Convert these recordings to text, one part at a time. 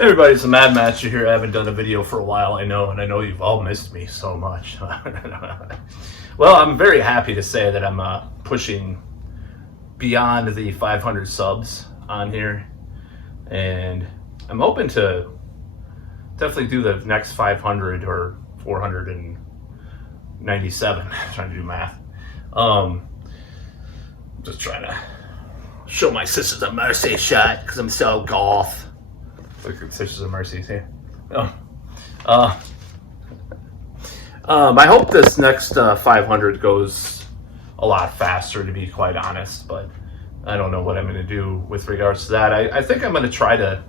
Everybody, it's a Mad Matcher here. I haven't done a video for a while, I know, and I know you've all missed me so much. Well, I'm very happy to say that I'm pushing beyond the 500 subs on here, and I'm hoping to definitely do the next 500 or 497. Trying to do math. Just trying to show my sisters a mercy shot because I'm so golf. Look at Sisters of Mercy here. I hope this next 500 goes a lot faster, to be quite honest, but I don't know what I'm going to do with regards to that. I think I'm going to try to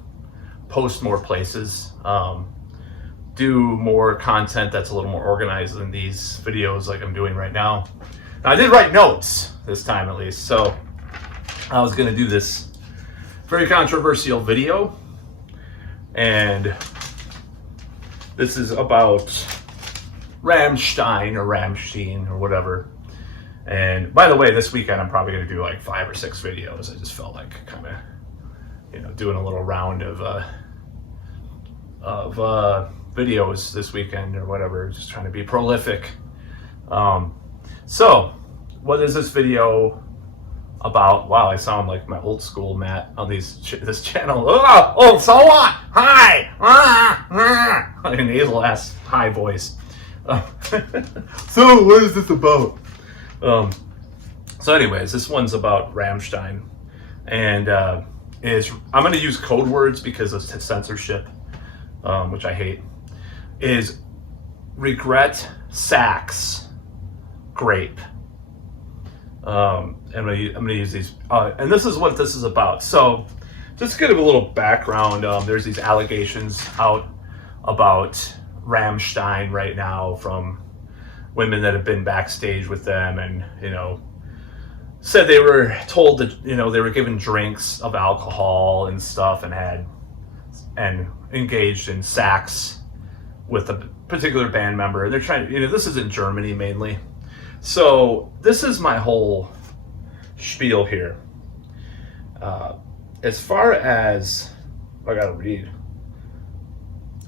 post more places, do more content that's a little more organized than these videos like I'm doing right now. Now, I did write notes this time at least, so I was going to do this very controversial video. And this is about Rammstein or whatever. And by the way, this weekend I'm probably going to do like 5 or 6 videos. I just felt like kind of, doing a little round of videos this weekend or whatever. Just trying to be prolific. So, what is this video about? Wow, I sound like my old school Matt on this channel. Oh, so what? Hi! Like a nasal ass high voice. So, what is this about? So anyways, this one's about Rammstein. And I'm going to use code words because of censorship, which I hate. Is regret, sax, grape. I'm gonna use these, and this is what this is about. So, just to give a little background, there's these allegations out about Rammstein right now from women that have been backstage with them, and said they were told that they were given drinks of alcohol and stuff, and engaged in sex with a particular band member. They're trying, this is in Germany mainly. So this is my whole spiel here. As far as I gotta read.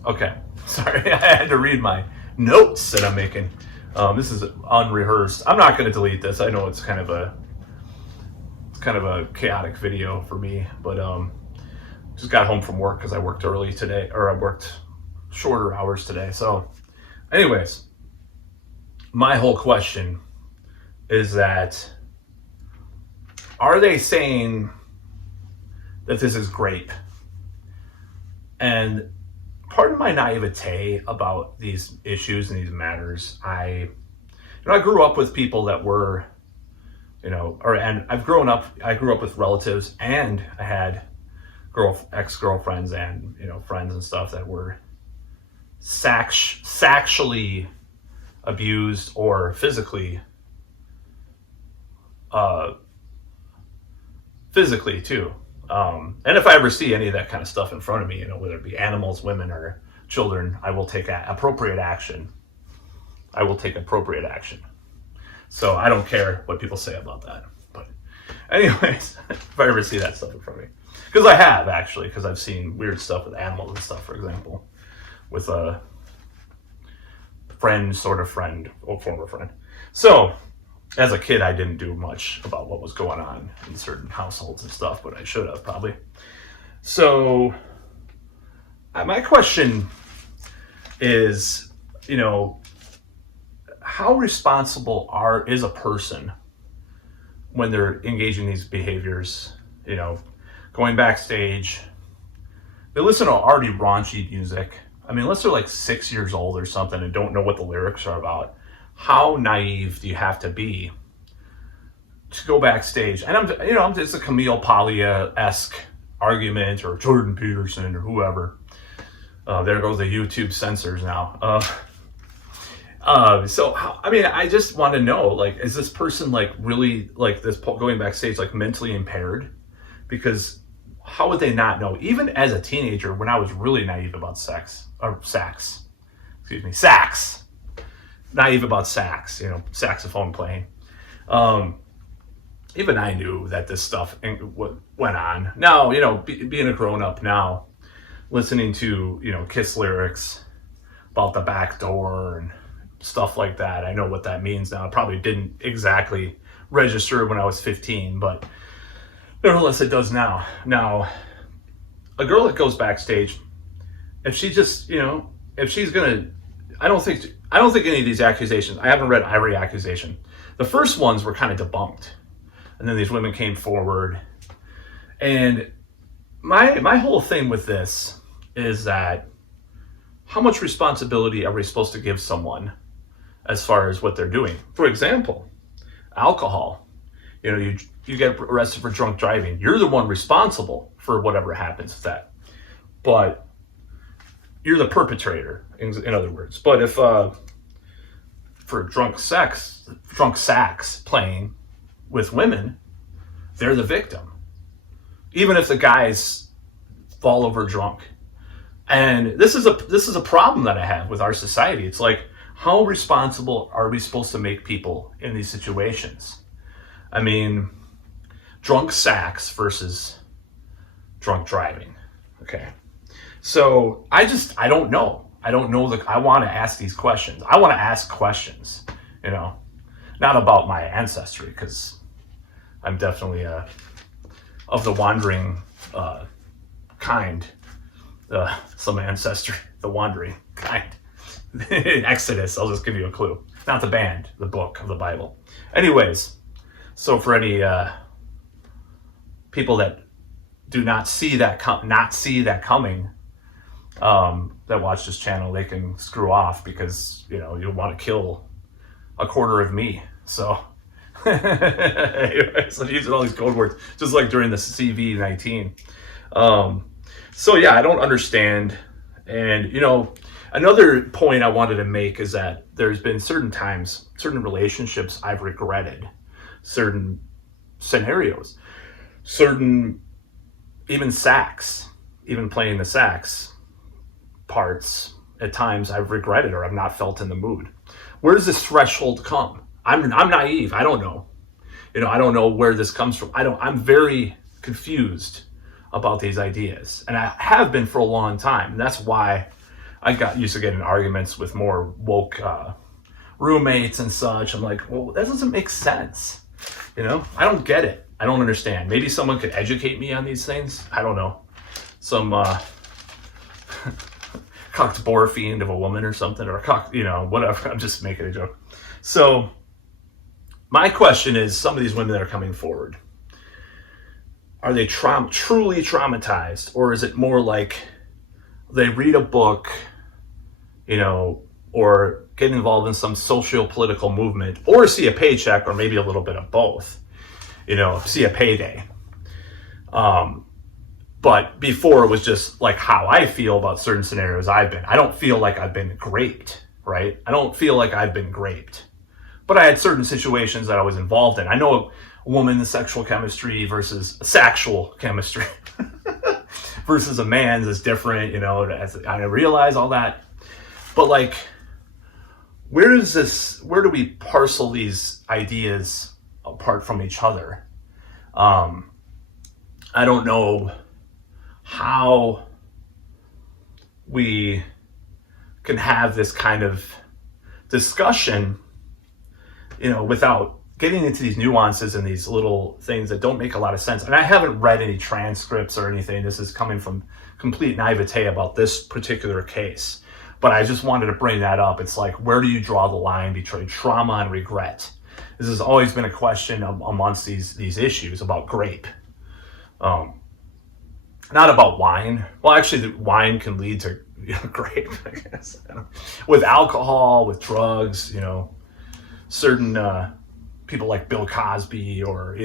Okay, sorry, I had to read my notes that I'm making. This is unrehearsed. I'm not gonna delete this. I know it's kind of a chaotic video for me, but just got home from work because I worked early today, or I worked shorter hours today. So, anyways. My whole question is that, are they saying that this is grape? And pardon my naivete about these issues and these matters. I grew up with people that were, and I grew up with relatives, and I had ex-girlfriends and, friends and stuff that were sexually abused or physically too. And if I ever see any of that kind of stuff in front of me, whether it be animals, women, or children, I will take appropriate action. So I don't care what people say about that. But anyways, if I ever see that stuff in front of me, because I have actually, because I've seen weird stuff with animals and stuff, for example, with a former friend. So, as a kid, I didn't do much about what was going on in certain households and stuff, but I should have probably. So, my question is, how responsible is a person when they're engaging these behaviors? Going backstage, they listen to already raunchy music. I mean, unless they're like 6 years old or something and don't know what the lyrics are about, how naive do you have to be to go backstage? And I'm just a Camille Paglia-esque argument, or Jordan Peterson, or whoever. There goes the YouTube censors now. I just want to know, is this person really going backstage mentally impaired? Because how would they not know? Even as a teenager, when I was really naive about sax, naive about sax, saxophone playing. Even I knew that this stuff went on. Now, being a grown up now, listening to, Kiss lyrics about the back door and stuff like that. I know what that means now. I probably didn't exactly register when I was 15, but nevertheless, it does now. Now, a girl that goes backstage, if she just, if she's gonna, I don't think any of these accusations. I haven't read every accusation. The first ones were kind of debunked, and then these women came forward, and my whole thing with this is that how much responsibility are we supposed to give someone as far as what they're doing? For example, alcohol. You get arrested for drunk driving. You're the one responsible for whatever happens with that. But you're the perpetrator, in other words. But if for drunk sax playing with women, they're the victim. Even if the guys fall over drunk. And this is a problem that I have with our society. It's like, how responsible are we supposed to make people in these situations? I mean, drunk sax versus drunk driving. Okay. So I don't know. I want to ask these questions. I want to ask questions, not about my ancestry, because I'm definitely of the wandering kind. Some ancestry, the wandering kind. Exodus, I'll just give you a clue. Not the band, the book of the Bible. Anyways, so for any people that do not see that coming, that watch this channel, they can screw off, because you want to kill a quarter of me. So, anyways, I'm using all these code words, just like during the CV-19. So yeah, I don't understand. And another point I wanted to make is that there's been certain relationships I've regretted, certain scenarios, certain even playing the sax parts at times I've regretted, or I've not felt in the mood. Where does this threshold come? I'm naive. I don't know. I don't know where this comes from. I'm very confused about these ideas, and I have been for a long time. And that's why I got used to getting arguments with more woke roommates and such. I'm like, well, that doesn't make sense. I don't get it. I don't understand. Maybe someone could educate me on these things. I don't know. Some cocked boar fiend of a woman or something, or whatever. I'm just making a joke. So my question is, some of these women that are coming forward, are they truly traumatized, or is it more like they read a book, or get involved in some socio-political movement, or see a paycheck, or maybe a little bit of both, see a payday. But before, it was just like how I feel about certain scenarios I've been. I don't feel like I've been raped, right? I don't feel like I've been raped. But I had certain situations that I was involved in. I know a woman's sexual chemistry versus sexual chemistry versus a man's is different, I realize all that. But like, where do we parcel these ideas apart from each other? I don't know how we can have this kind of discussion, without getting into these nuances and these little things that don't make a lot of sense. And I haven't read any transcripts or anything. This is coming from complete naivete about this particular case. But I just wanted to bring that up. It's like, where do you draw the line between trauma and regret? This has always been a question amongst these issues about grape. Not about wine. Well, actually, the wine can lead to grape, I guess. With alcohol, with drugs, certain people like Bill Cosby, or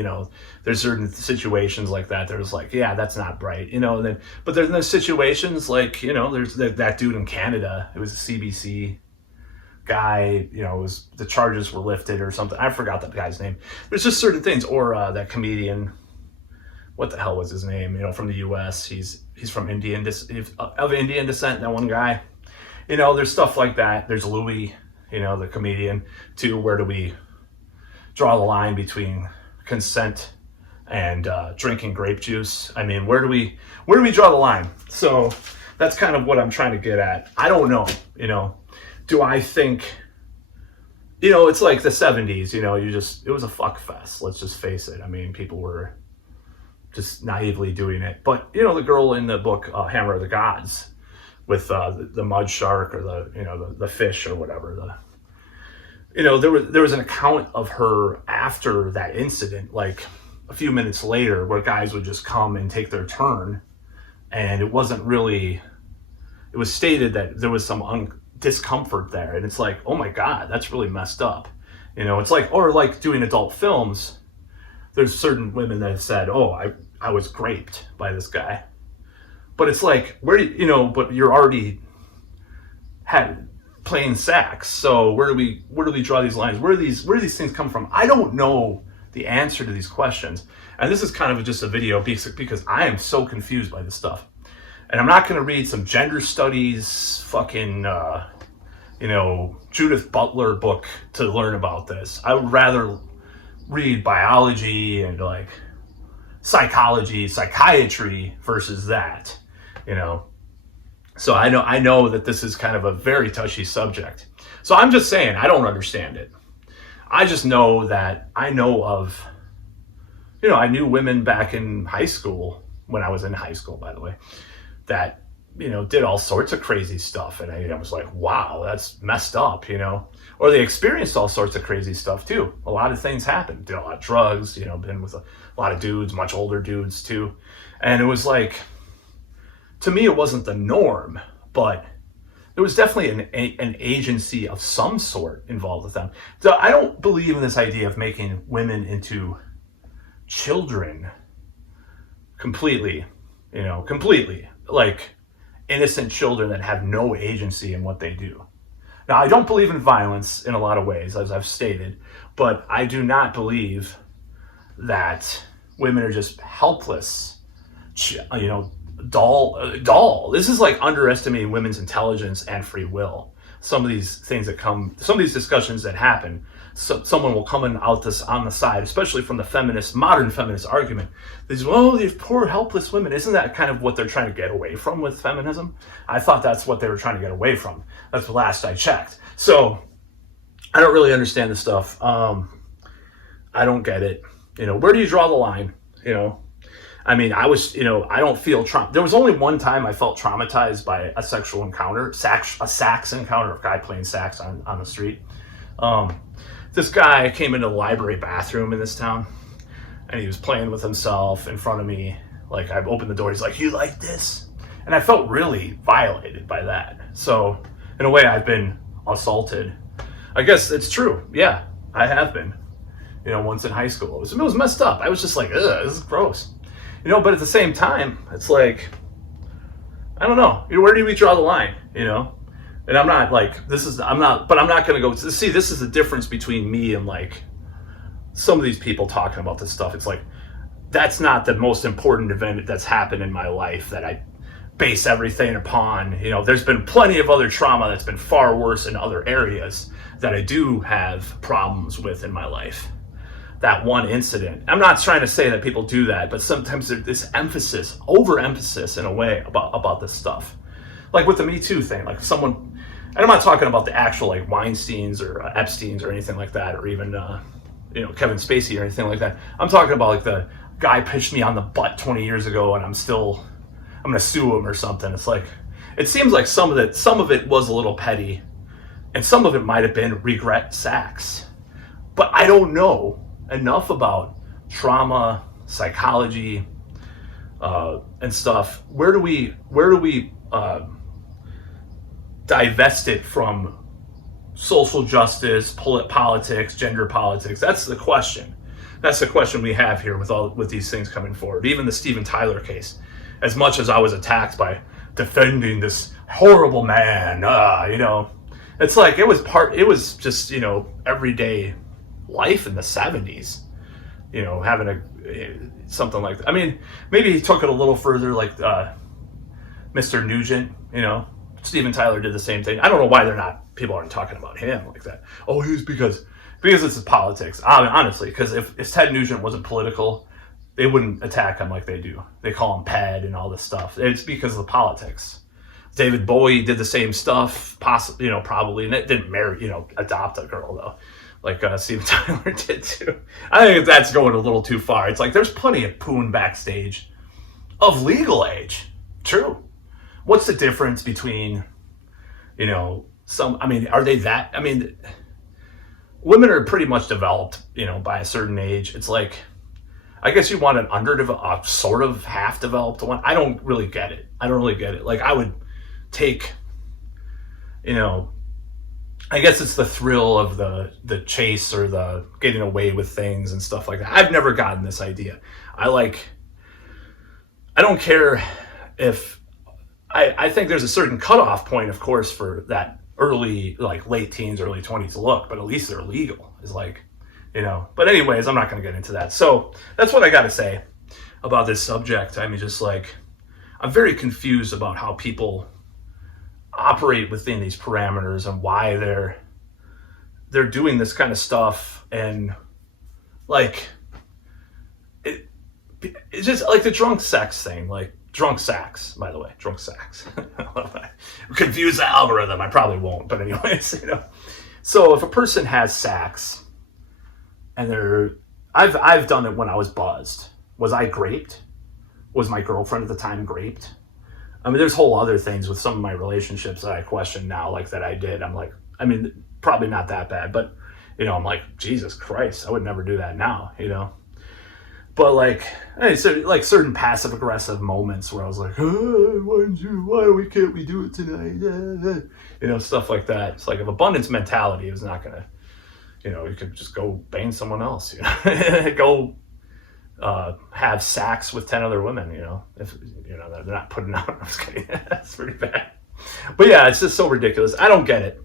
there's certain situations like that. There's like, yeah, that's not right, but there's those situations like, there's that dude in Canada. It was a CBC guy, the charges were lifted or something. I forgot that guy's name. There's just certain things. Or that comedian, what the hell was his name? From the U.S. He's from of Indian descent. That one guy. There's stuff like that. There's Louis, the comedian. Too. Where do we draw the line between consent and drinking grape juice? I mean, where do we draw the line? So That's kind of what I'm trying to get at. I don't know, do I think, it's like the 70s, it was a fuck fest. Let's just face it. I mean, people were just naively doing it. But, the girl in the book, Hammer of the Gods, with the mud shark or the fish or whatever, there was an account of her after that incident, like a few minutes later, where guys would just come and take their turn. And it was stated that there was some discomfort there. And it's like, oh my God, that's really messed up. It's like, or like doing adult films, there's certain women that have said, oh, I was raped by this guy. But it's like, where do but you're already playing sax. So where do we draw these lines? Where do these things come from? I don't know the answer to these questions. And this is kind of just a video because I am so confused by this stuff. And I'm not going to read some gender studies fucking, Judith Butler book to learn about this. I would rather read biology and like psychology, psychiatry versus that, So I know that this is kind of a very touchy subject. So I'm just saying, I don't understand it. I just know that I know of, I knew women back in high school, when I was in high school, by the way, that, did all sorts of crazy stuff. And I was like, wow, that's messed up, or they experienced all sorts of crazy stuff too. A lot of things happened, did a lot of drugs, been with a lot of dudes, much older dudes too. And it was like, to me, it wasn't the norm, but there was definitely an agency of some sort involved with them. So I don't believe in this idea of making women into children completely, like innocent children that have no agency in what they do. Now, I don't believe in violence in a lot of ways, as I've stated, but I do not believe that women are just helpless, doll. This is like underestimating women's intelligence and free will. Some of these discussions that happen, someone will come out this on the side, especially from the modern feminist argument. These poor helpless women. Isn't that kind of what they're trying to get away from with feminism? I thought that's what they were trying to get away from. That's the last I checked. So I don't really understand this stuff. I don't get it. Where do you draw the line? I mean, I don't feel trauma. There was only one time I felt traumatized by a sexual encounter, a sax encounter, of a guy playing sax on the street. This guy came into the library bathroom in this town, and he was playing with himself in front of me. Like, I opened the door, he's like, "You like this?" And I felt really violated by that. So, in a way, I've been assaulted. I guess it's true. Yeah, I have been. Once in high school. It was messed up. I was just like, ugh, this is gross. But at the same time, it's like, I don't know. Where do we draw the line? And I'm not like, I'm not going to go, see, this is the difference between me and like some of these people talking about this stuff. It's like, that's not the most important event that's happened in my life that I base everything upon. There's been plenty of other trauma that's been far worse in other areas that I do have problems with in my life. That one incident. I'm not trying to say that people do that, but sometimes there's this overemphasis in a way about this stuff. Like with the Me Too thing, like someone, and I'm not talking about the actual like Weinsteins or Epsteins or anything like that, or even Kevin Spacey or anything like that. I'm talking about like the guy pushed me on the butt 20 years ago, and I'm gonna sue him or something. It's like, it seems like some of it was a little petty, and some of it might have been regret sex, but I don't know enough about trauma, psychology, and stuff. Where do we divest it from social justice, politics, gender politics? That's the question. That's the question we have here with these things coming forward. Even the Steven Tyler case. As much as I was attacked by defending this horrible man, it's like it was just everyday life in the 70s, having something like that. I mean, maybe he took it a little further, like Mr. Nugent, Steven Tyler did the same thing. I don't know why people aren't talking about him like that. Oh, he was because it's politics. Honestly, because if Ted Nugent wasn't political, they wouldn't attack him like they do. They call him Ped and all this stuff. It's because of the politics. David Bowie did the same stuff, possibly, probably, and it didn't marry, adopt a girl though, like Steven Tyler did too. I think that's going a little too far. It's like there's plenty of poon backstage of legal age. True. What's the difference between, are they that? Women are pretty much developed, by a certain age. It's like, I guess you want a sort of half developed one. I don't really get it. Like I would take, I guess it's the thrill of the chase or the getting away with things and stuff like that. I've never gotten this idea. I don't care if, I think there's a certain cutoff point, of course, for that early, like late teens, early 20s look, but at least they're legal. Is like, but anyways, I'm not going to get into that. So that's what I got to say about this subject. Just like, I'm very confused about how people operate within these parameters and why they're doing this kind of stuff. And like, it's just like the drunk sex thing, like drunk sax, by the way, drunk sax. Confuse the algorithm. I probably won't, but anyways, So if a person has sax and I've done it when I was buzzed. Was I graped? Was my girlfriend at the time graped? There's whole other things with some of my relationships that I question now, like that I did. I'm like, probably not that bad, but I'm like, Jesus Christ, I would never do that now, But like, so like certain passive aggressive moments where I was like, why can't we do it tonight? Stuff like that. It's like an abundance mentality is not gonna, you could just go bang someone else, go have sex with 10 other women, if they're not putting out. I'm just kidding. That's pretty bad. But yeah, it's just so ridiculous. I don't get it.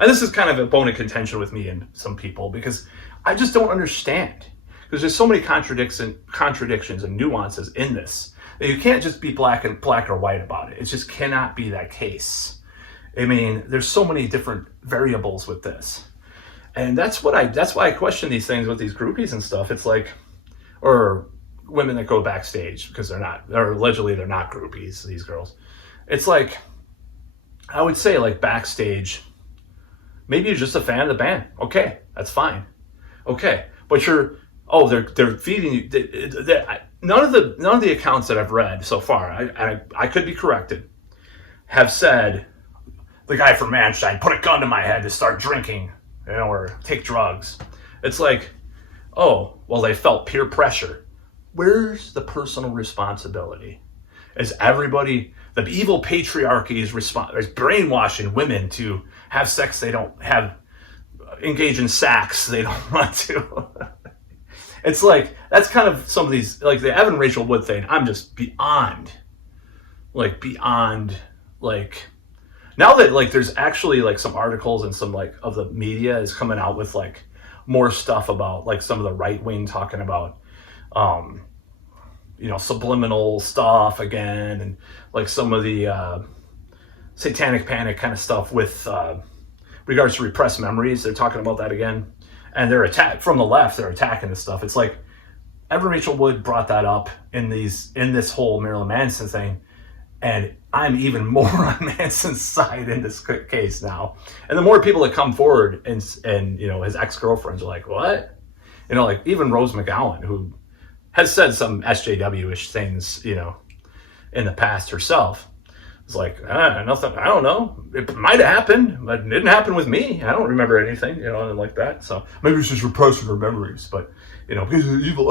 And this is kind of a bone of contention with me and some people because I just don't understand. Because there's so many contradictions and nuances in this that you can't just be black or white about it. It just cannot be that case. There's so many different variables with this. And that's why I question these things with these groupies and stuff. It's like, or women that go backstage because allegedly they're not groupies, these girls. It's like, I would say like backstage, maybe you're just a fan of the band. Okay, that's fine. Okay, but they're feeding you. None of the accounts that I've read so far, I could be corrected, have said the guy from Rammstein put a gun to my head to start drinking, or take drugs. It's like, oh, well, they felt peer pressure. Where's the personal responsibility? Is everybody, the evil patriarchy is brainwashing women to have sex they don't have, engage in sex they don't want to. It's like, that's kind of some of these, like the Evan Rachel Wood thing, I'm just beyond, now that like there's actually like some articles and some like of the media is coming out with like more stuff about like some of the right wing talking about, subliminal stuff again, and like some of the satanic panic kind of stuff with regards to repressed memories. They're talking about that again. And they're from the left, they're attacking this stuff. It's like Evan Rachel Wood brought that up in this whole Marilyn Manson thing, and I'm even more on Manson's side in this case now. And the more people that come forward and his ex-girlfriends are like, what? Like even Rose McGowan, who has said some SJW-ish things, in the past herself. It's like, nothing, I don't know. It might have happened, but it didn't happen with me. I don't remember anything, and like that. So maybe it's just repressing her memories, but, because of evil,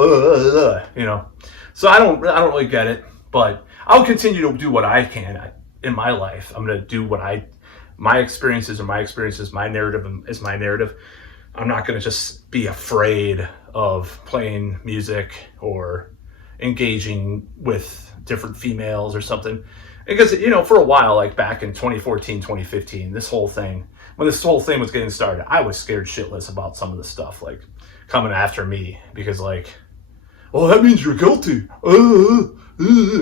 So I don't really get it, but I'll continue to do what I can in my life. I'm going to do my experiences are my experiences, my narrative is my narrative. I'm not going to just be afraid of playing music or engaging with different females or something. Because, for a while, like back in 2014, 2015, when this whole thing was getting started, I was scared shitless about some of the stuff, like, coming after me. Because, like, well, that means you're guilty.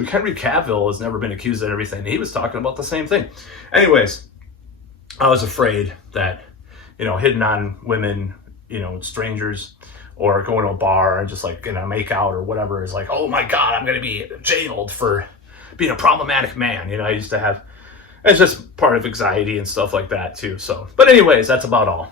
Henry Cavill has never been accused of everything. He was talking about the same thing. Anyways, I was afraid that, hitting on women, strangers, or going to a bar and just, like, make out or whatever is like, oh, my God, I'm going to be jailed for being a problematic man. I used to have, It's just part of anxiety and stuff like that too. So, but anyways, that's about all.